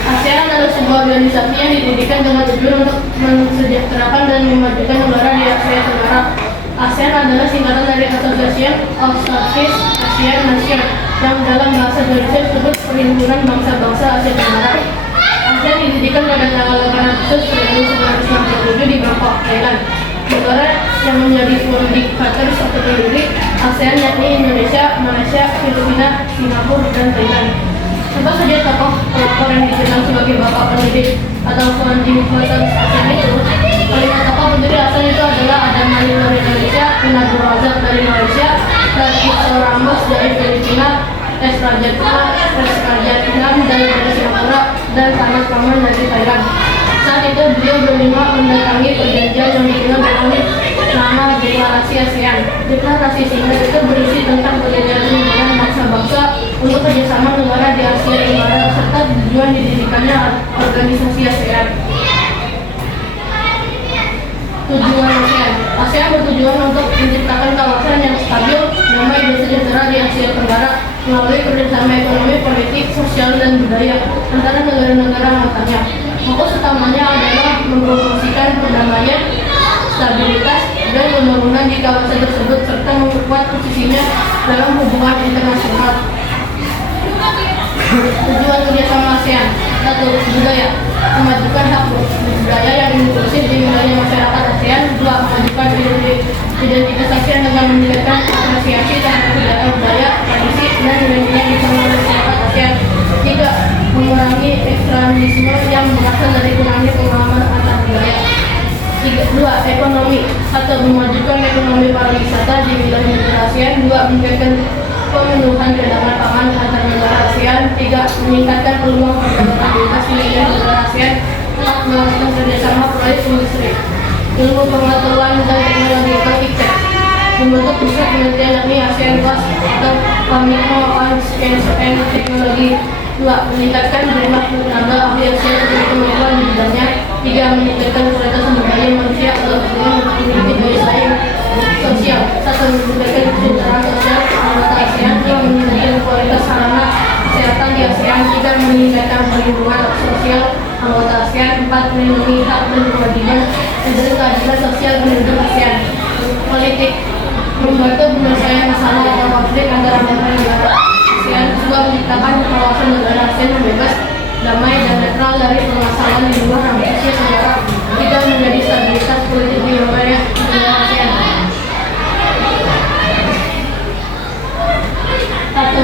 ASEAN adalah sebuah organisasi yang didirikan dengan tujuan untuk mensejahterakan dan memajukan negara di Asia Tenggara. ASEAN adalah singkatan dari Association of Southeast Asian Nations, yang dalam bahasa Indonesia disebut Perhimpunan Bangsa-Bangsa Asia Tenggara. ASEAN didirikan pada tanggal 8 Agustus 1967 di Bangkok, Thailand. Negara yang menjadi founding fathers atau pendiri ASEAN yakni Indonesia, Malaysia, Filipina, Singapura, dan Thailand. Siapa saja tokoh pelopor yang dikenal sebagai bapak pendiri atau founding fathers ASEAN itu? Kelima tokoh pendiri ASEAN itu adalah Adam Malik dari Indonesia, Nabil Razak dari Malaysia, Rajiv Ramos dari Filipina, S. Rajaratnam dari Singapura, dan Thanos Paman dari Thailand. Saat itu beliau berlima mendatangi perjanjian yang dikenal dengan nama Deklarasi ASEAN. Deklarasi singkat itu berisi tentang perjanjian hubungan bangsa-bangsa untuk kerjasama negara di Asia Tenggara serta tujuan didirikannya organisasi ASEAN. Tujuan ASEAN. ASEAN bertujuan untuk menciptakan kawasan yang stabil, damai, dan sejahtera di Asia Tenggara melalui kerjasama ekonomi, politik, sosial, dan budaya antara negara-negara anggotanya. Fokus utamanya adalah mempromosikan perdamaian, stabilitas, dan pembangunan di kawasan tersebut serta memperkuat posisinya dalam hubungan internasional. Tujuan kerjasama ASEAN. 1. Budaya. Memajukan hak budaya yang inklusif di wilayah masyarakat ASEAN. 2. Memajukan identitas ASEAN dengan meningkatkan apresiasi terhadap budaya, tradisi, dan nilai-nilai yang dibangun masyarakat ASEAN. 3. Mengurangi ekstremisme yang berasal dari kurangnya pemahaman antar budaya. 2. Ekonomi. 1. Memajukan ekonomi pariwisata di wilayah negara ASEAN. 2. Meningkatkan pemenuhan cadangan pangan antar negara ASEAN. 3. Meningkatkan peluang perdagangan bebas di wilayah negara ASEAN. 4. Melakukan kerjasama proyek industri, ilmu pengetahuan dan teknologi atau ICT. Membentuk pusat penelitian yakni ASEAN Plus atau Komitmen on Science and Technology. 2. Meningkatkan jumlah tenaga ahli ASEAN dengan kemampuan di bidangnya. 3. Meningkatkan kualitas sumber daya manusia agar memiliki daya saing sosial. 1. Meningkatkan kesejahteraan sosial anggota ASEAN. 2. Meningkatkan kualitas sarana kesehatan di ASEAN. 3. Meningkatkan perlindungan sosial anggota ASEAN. 4. Melindungi hak dan kewajiban dan keadilan sosial penduduk ASEAN. Politik. Membantu penyelesaian masalah atau konflik antara negara ASEAN. 2. Menciptakan kawasan negara ASEAN yang bebas, damai, dan netral dari permasalahan di luar Asia Tenggara.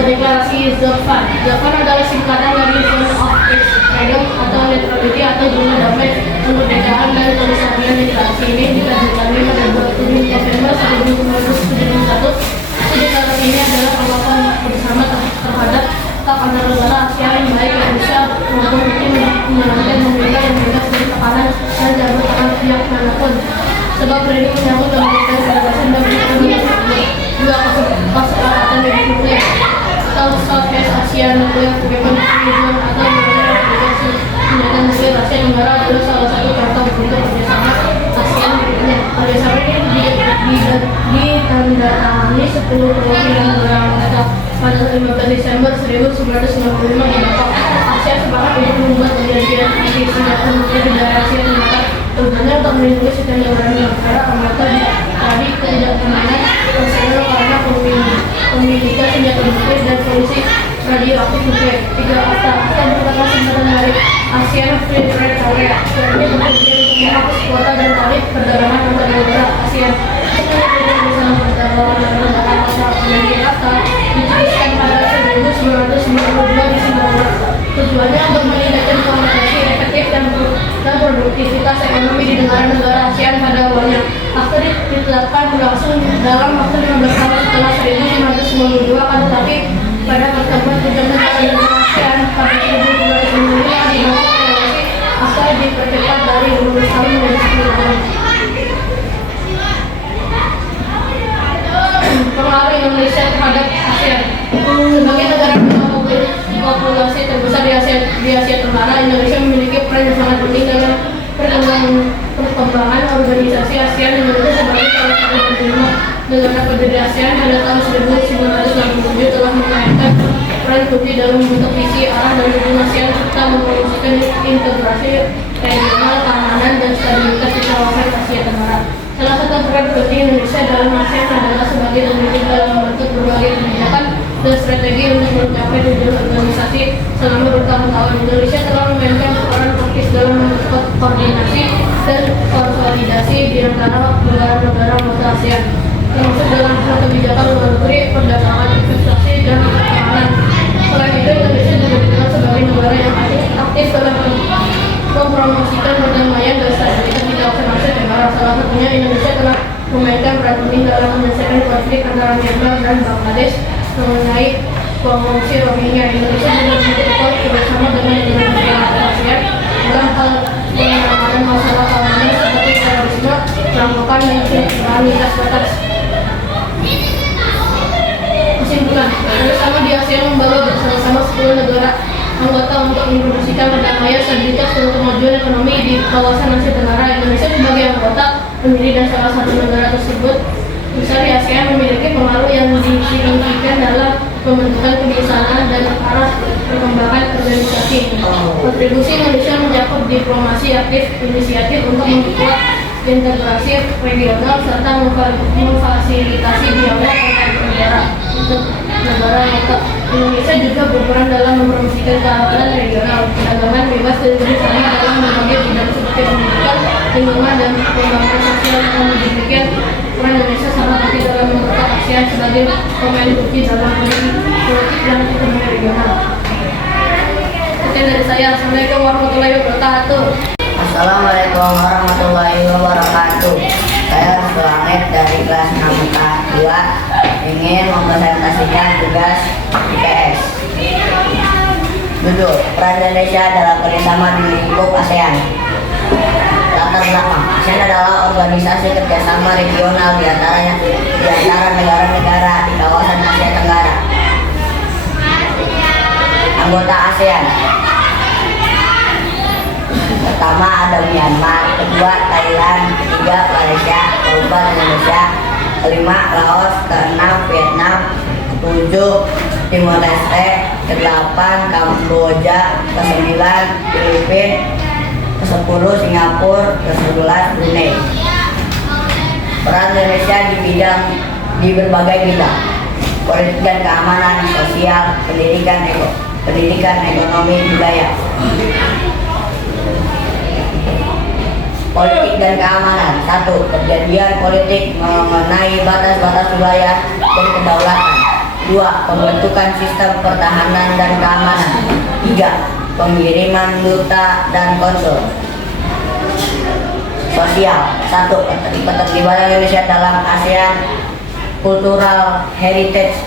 Deklarasi Zofan. Zofan adalah singkatan dari Zone of Peace, Freedom atau Neutrality atau zona damai kemerdekaan dan kesatuan. Deklarasi ini ditandatangani pada 27 November 1971. Deklarasi ini adalah pengakuan bersama terhadap hak antar negara ASEAN baik Indonesia maupun Turki menjalankan pemerintah yang bebas dari tekanan dan campur tangan pihak manapun. Sebab ini menyangkut kemerdekaan kebebasan dan kebebasan juga kesepakatan dari nuklir atau Southeast Asia Nuclear Weapons Union atau wilayah aplikasi senjata nuklir Asia Tenggara adalah salah satu contoh bentuk kerjasama ASEAN berikutnya. Kerjasama ini ditandatangani 10 perwakilan negara anggota pada 15 Desember 1995 di Bangkok. ASEAN sepakat untuk membuat perjanjian anti senjata nuklir di daerah Asia Tenggara, tujuannya untuk melindungi sistem negara anggota dari ketidakamanan nasional karena pemilikan senjata nuklir dan polisi radioaktif nuklir. 3 akta merupakan singkatan dari ASEAN Free Trade Area, yakni bertujuan untuk menghapus kuota dan tarif perdagangan antar negara ASEAN. Bersama perdagangan negara anggota perjanjian akta dicetuskan pada 1992 di Singapura. Tujuannya untuk meningkatkan komunikasi efektif dan produktivitas ekonomi di negara-negara ASEAN pada awalnya. Akta ditetapkan berlangsung dalam waktu 15 tahun setelah 1992, akan tetapi pada pertemuan 7 negara ASEAN pada 1995 di Bangkok, Sulawesi, akta dipercepat dari 15 tahun menjadi 10 tahun. Pengaruh Indonesia terhadap ASEAN. Sebagai negara populasi terbesar di Asia Tenggara, Indonesia memiliki peran yang sangat penting dalam perkembangan organisasi ASEAN. Indonesia sebagai salah satu penerima negara pendiri ASEAN pada tahun 1967 telah memainkan peran kunci dalam membentuk visi, arah, dan tujuan ASEAN serta mempromosikan integrasi regional, keamanan, dan stabilitas di kawasan Asia Tenggara. Salah satu peran penting Indonesia dalam ASEAN adalah sebagai pemimpin dalam membentuk berbagai kebijakan dan strategi untuk mencapai tujuan organisasi. Selama bertahun-tahun, Indonesia telah memainkan peran aktif dalam memperkuat koordinasi dan konsolidasi di antara negara-negara anggota ASEAN, termasuk dalam kebijakan luar negeri, perdagangan, investasi, dan keamanan. Selain itu, Indonesia juga dikenal sebagai negara yang aktif dalam mempromosikan perdamaian dan stabilitas di kawasan Asia Tenggara. Salah satunya, Indonesia telah memainkan peran penting dalam menyelesaikan konflik antara Myanmar dan Bangladesh mengenai pengungsi Rohingya. Indonesia juga memperkuat kerjasama dengan negara-negara ASEAN dalam hal penanganan masalah keamanan seperti terorisme, perampokan, dan penyelenggaraan lintas batas. Kesimpulan, kerjasama di ASEAN membawa bersama-sama 10 negara anggota untuk mempromosikan perdamaian, stabilitas, dan kemajuan ekonomi di kawasan Asia Tenggara. Indonesia sebagai anggota pendiri dan salah satu negara tersebut besar di ASEAN memiliki pengaruh yang signifikan dalam pembentukan kebiasaan dan arah perkembangan organisasi ini. Kontribusi Indonesia mencakup diplomasi aktif, inisiatif untuk memperkuat integrasi regional, serta memfasilitasi dialog antar negara untuk negara anggota. Indonesia juga berperan dalam mempromosikan keamanan regional, perdagangan bebas, dan kerjasama dalam berbagai bidang seperti pendidikan, lingkungan, dan pembangunan sosial. Dengan demikian, peran Indonesia sangat penting dalam memperkuat ASEAN sebagai pemain kunci dalam politik dan ekonomi regional. Sekian dari saya. Assalamualaikum warahmatullahi wabarakatuh. Assalamualaikum warahmatullahi wabarakatuh. Saya Langit dari kelas 6K2 ingin mempresentasikan tugas IPS. Judul: Peran Indonesia dalam kerjasama di lingkup ASEAN. Latar belakang: ASEAN adalah organisasi kerjasama regional di antara negara-negara di kawasan Asia Tenggara. Anggota ASEAN: pertama ada Myanmar, kedua Thailand, ketiga Malaysia, keempat Indonesia, kelima Laos, keenam Vietnam, ketujuh Timor Leste, kedelapan Kamboja, kesembilan Filipina, kesepuluh Singapura, kesebelas Brunei. Peran Indonesia di berbagai bidang: politik dan keamanan, sosial, pendidikan, ekonomi, budaya. Politik dan keamanan. 1. Perjanjian politik mengenai batas-batas wilayah dan kedaulatan. 2. Pembentukan sistem pertahanan dan keamanan. 3. Pengiriman duta dan konsul. Sosial. 1. Keterlibatan Indonesia dalam ASEAN Cultural Heritage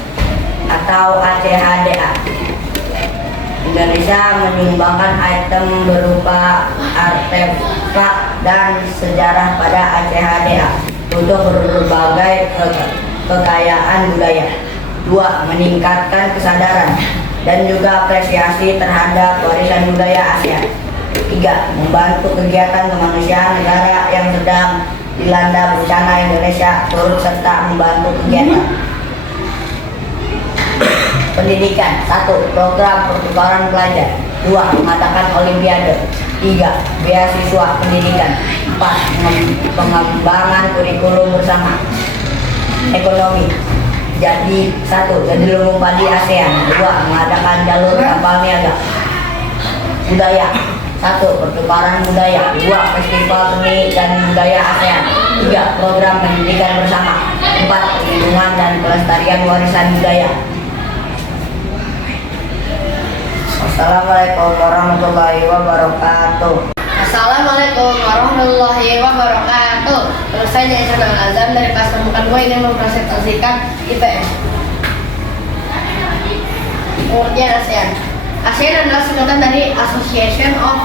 atau ACHDA. Indonesia menyumbangkan item berupa artefak dan sejarah pada ACHDA untuk berbagai kekayaan budaya. 2. Meningkatkan kesadaran dan juga apresiasi terhadap warisan budaya ASEAN. 3. Membantu kegiatan kemanusiaan negara yang sedang dilanda bencana. Indonesia turut serta membantu kegiatan. Pendidikan. 1. Program pertukaran pelajar. 2. Mengadakan olimpiade. 3. Beasiswa pendidikan. 4. Pengembangan kurikulum bersama. Ekonomi. Jadi 1. Jadi lumbung padi ASEAN. 2. Mengadakan jalur kapal niaga. Budaya. 1. Pertukaran budaya. 2. Festival seni dan budaya ASEAN. 3. Program pendidikan bersama. 4. Perlindungan dan pelestarian warisan budaya. Assalamualaikum warahmatullahi wabarakatuh. Assalamualaikum warahmatullahi wabarakatuh. Saya Jason Al-Azam dari kelas Pembukaan 2 ingin mempresentasikan IPS. Pengertian ASEAN. ASEAN adalah singkatan dari Association of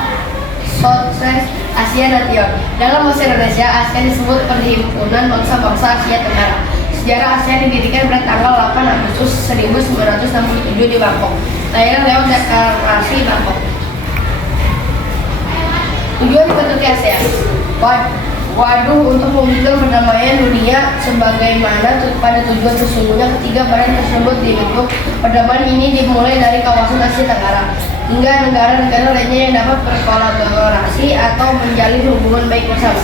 Southeast Asian Nation. Dalam bahasa Indonesia, ASEAN disebut Perhimpunan Bangsa-Bangsa Asia Tenggara. Sejarah ASEAN didirikan pada tanggal 8 Agustus 1967 di Bangkok, Thailand lewat deklarasi Bangkok. Tujuan dibentuknya ASEAN. Waduh untuk mewujudkan perdamaian dunia sebagaimana pada tujuan sesungguhnya. Ketiga badan tersebut dibentuk. Perdamaian ini dimulai dari kawasan Asia Tenggara hingga negara-negara lainnya yang dapat berkolaborasi atau menjalin hubungan baik bersama.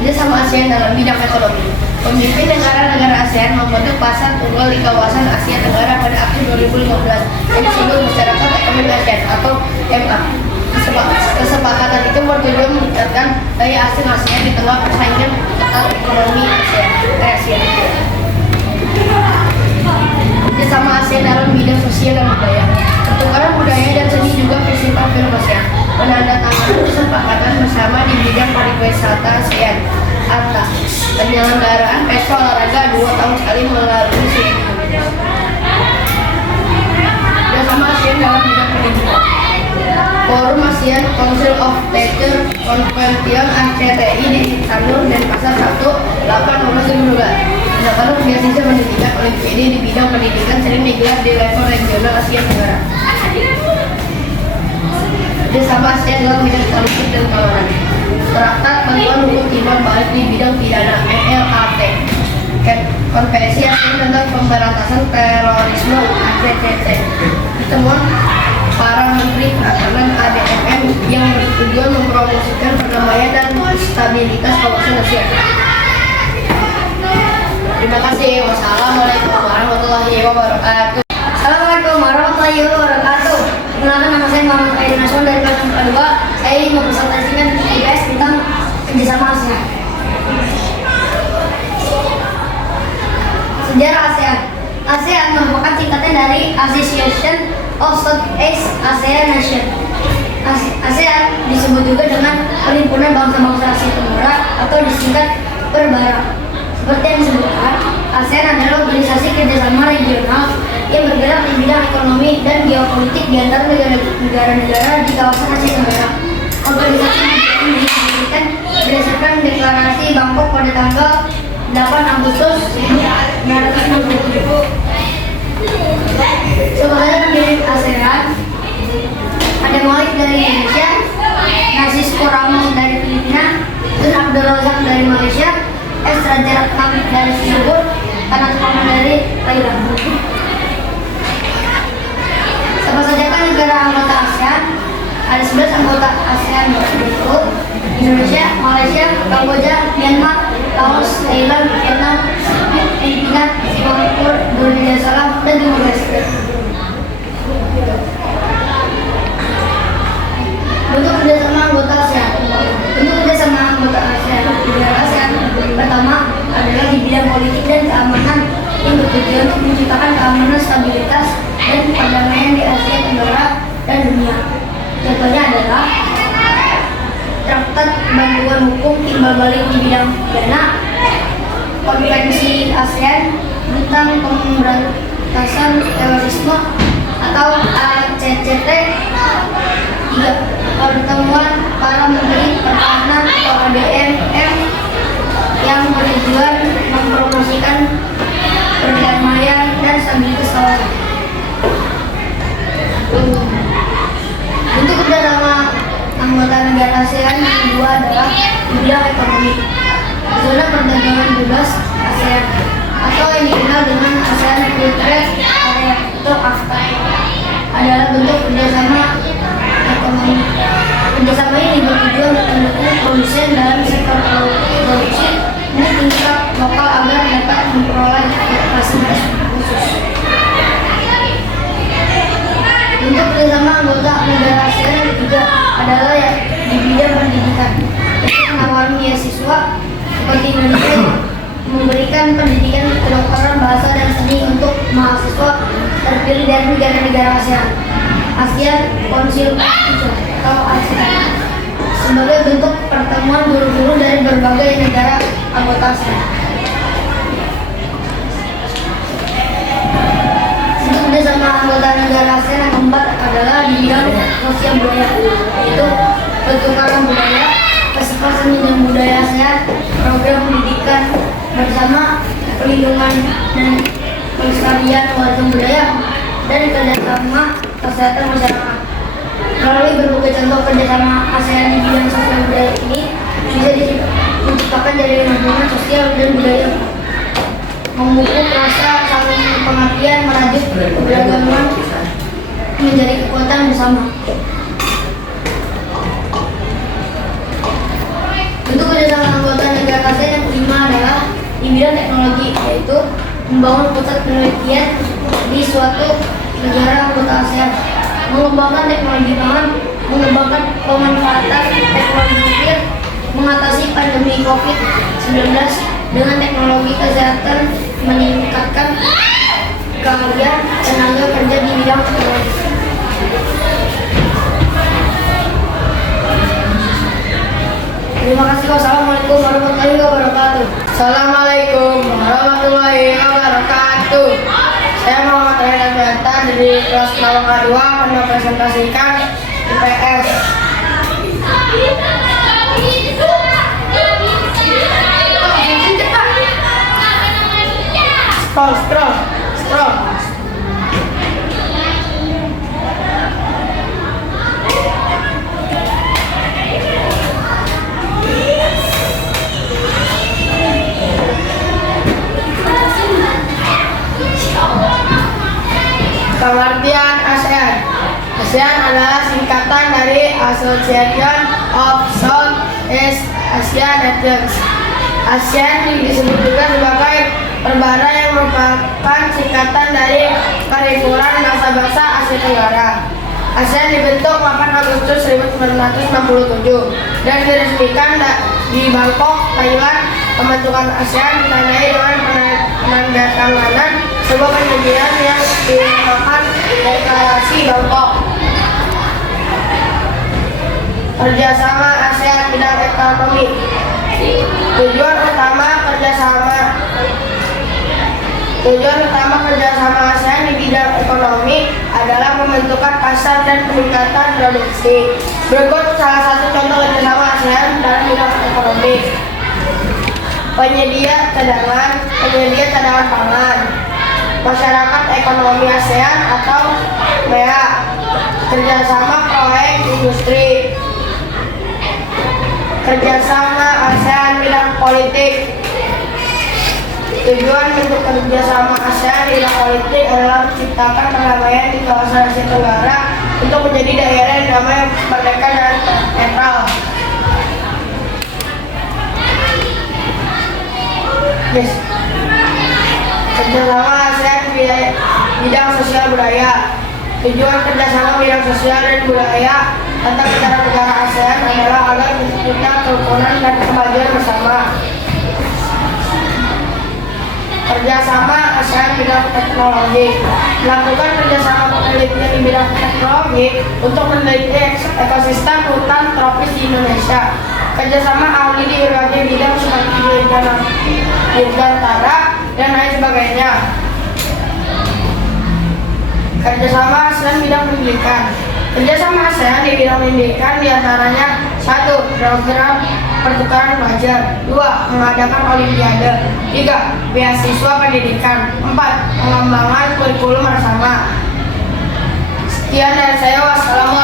Kerjasama ASEAN dalam bidang ekonomi. Pemimpin negara-negara ASEAN membentuk pasar tunggal di kawasan Asia Tenggara pada April 2015 yang disebut Masyarakat Ekonomi ASEAN atau MA. Kesepakatan itu bertujuan meningkatkan daya saing ASEAN di tengah persaingan ketat ekonomi ASEAN. Kerjasama ASEAN dalam bidang sosial dan budaya. Pertukaran budaya dan seni juga festival film ASEAN. Menandatangani kesepakatan bersama di bidang pariwisata ASEAN. ATA. Penyelenggaraan pesta olahraga 2 tahun sekali melalui sini. Kerjasama ASEAN dalam bidang pendidikan. Forum ASEAN Council of Teachers Convention ACTI di Sanur dan Pasar 1 8 November 2012. Anak-anak beasiswa pendidikan Olimpiade di bidang pendidikan sering digelar di level regional Asia Tenggara. Kerjasama ASEAN dalam bidang politik dan keamanan. Traktat Bantuan Hukum Timbal Balik di bidang pidana MLAT. Konvensi ASEAN tentang Pemberantasan Terorisme ACTT. Pertemuan para menteri pertahanan ADMM yang bertujuan mempromosikan perdamaian dan stabilitas kawasan Asia. Terima kasih. Wassalamualaikum warahmatullahi wabarakatuh. Assalamualaikum warahmatullahi wabarakatuh. Perkenalkan, nama saya Muhammad Aidil Nasrul dari kelas 2. Saya ingin mempresentasikan IPS tentang kerjasama ASEAN. Sejarah ASEAN. ASEAN merupakan singkatan dari Association of Southeast Asian Nation. ASEAN disebut juga dengan Perhimpunan Bangsa-Bangsa Asia Tenggara atau disingkat Perbara. Seperti yang disebutkan, ASEAN adalah organisasi kerjasama regional yang bergerak di bidang ekonomi dan geopolitik di antara negara-negara di kawasan Asia Tenggara. Organisasi ini didirikan berdasarkan deklarasi Bangkok pada tanggal 8 Agustus 1967. Sebagai pendiri ASEAN, ada Malik dari Indonesia, Francisco Ramos dari Filipina, dan Abdul Razak dari Malaysia, Raja Ratnam dari Singapura, Tanat Paman dari Thailand. Siapa saja kan negara anggota ASEAN? Ada 11 anggota ASEAN berikut: Indonesia, Malaysia, Kamboja, Myanmar, Laos, Thailand, Vietnam, Filipina, Singapura, Brunei Darussalam, dan Timor Leste. Bentuk kerjasama anggota ASEAN. Bentuk kerjasama anggota ASEAN. Pertama adalah di bidang politik dan keamanan yang bertujuan untuk menciptakan keamanan, stabilitas, dan perdamaian di Asia Tenggara dan dunia. Contohnya adalah Traktat Bantuan Hukum Timbal Balik di bidang pidana, Konvensi ASEAN tentang Pemberantasan Terorisme atau ACCT, 3. Pertemuan para menteri pertahanan atau ADMM yang bertujuan mempromosikan perdamaian dan stabilitas kawasan. Bentuk kerjasama anggota negara ASEAN yang kedua adalah di bidang ekonomi. Zona perdagangan bebas ASEAN atau yang dikenal dengan ASEAN Free Trade Area atau AFTA adalah bentuk kerjasama ekonomi. Kerjasama ini bertujuan untuk mendukung produsen dalam sektor produksi di tingkat lokal agar dapat memperoleh fasilitas khusus. Bentuk kerjasama anggota negara ASEAN yang ketiga adalah di bidang pendidikan, yaitu penawaran beasiswa seperti Indonesia memberikan pendidikan kedokteran, bahasa, dan seni untuk mahasiswa terpilih dari negara-negara ASEAN. ASEAN Council atau ASEAN sebagai bentuk pertemuan guru-guru dari berbagai negara anggota ASEAN. Bentuk kerjasama anggota negara ASEAN yang keempat adalah di bidang sosial budaya, yaitu pertukaran budaya, festival seni dan budaya ASEAN, program pendidikan bersama, perlindungan dan pelestarian warisan budaya, dan kerjasama kesehatan masyarakat. Melalui berbagai contoh kerjasama ASEAN di bidang sosial budaya ini bisa diciptakan dari hubungan sosial dan budaya, memupuk rasa saling pengertian, merajut keberagaman menjadi kekuatan bersama. Bentuk kerjasama anggota negara ASEAN yang kelima adalah di bidang teknologi, yaitu membangun pusat penelitian di suatu negara anggota ASEAN, mengembangkan teknologi pangan, mengembangkan pemanfaatan teknologi nuklir, mengatasi pandemi COVID-19 dengan teknologi kesehatan, meningkatkan keahlian tenaga kerja di bidang teknologi. Terima kasih. Wassalamualaikum warahmatullahi wabarakatuh. Assalamualaikum warahmatullahi wabarakatuh. Saya Muhammad Reza Bianta dari kelas Malaka 2 akan mempresentasikan IPS. Scroll. Pengertian ASEAN. ASEAN adalah singkatan dari Association of Southeast Asian Nations. ASEAN disebut juga sebagai perbara yang merupakan singkatan dari Perhimpunan Bangsa-Bangsa Asia Tenggara. ASEAN dibentuk 8 Agustus 1967 dan diresmikan di Bangkok, Thailand. Pembentukan ASEAN ditandai dengan penandatanganan sebuah perjanjian yang dinamakan Deklarasi Bangkok. Kerjasama ASEAN bidang ekonomi. Tujuan utama kerjasama ASEAN di bidang ekonomi adalah pembentukan pasar dan peningkatan produksi. Berikut salah satu contoh kerjasama ASEAN dalam bidang ekonomi. Penyedia cadangan pangan, masyarakat ekonomi ASEAN atau MEA, kerjasama proyek industri, kerjasama ASEAN bidang politik. Tujuan bentuk kerjasama ASEAN bidang politik adalah menciptakan perdamaian di kawasan Asia Tenggara untuk menjadi daerah yang damai, merdeka, dan netral. Kerjasama ASEAN bidang sosial budaya. Tujuan kerjasama bidang sosial dan budaya antar negara ASEAN adalah agar tercipta kerukunan dan kemajuan bersama. kerjasama ASEAN bidang teknologi, melakukan kerjasama penelitian di bidang teknologi untuk meneliti ekosistem hutan tropis di Indonesia, kerjasama ahli di berbagai bidang seperti dirgantara dan lain sebagainya. Kerjasama ASEAN bidang pendidikan. Kerjasama ASEAN di bidang pendidikan diantaranya 1. Program pertukaran pelajar, 2. Mengadakan olimpiade, 3. Beasiswa pendidikan, 4. Pengembangan kurikulum bersama. Sekian dari saya, wassalamualaikum.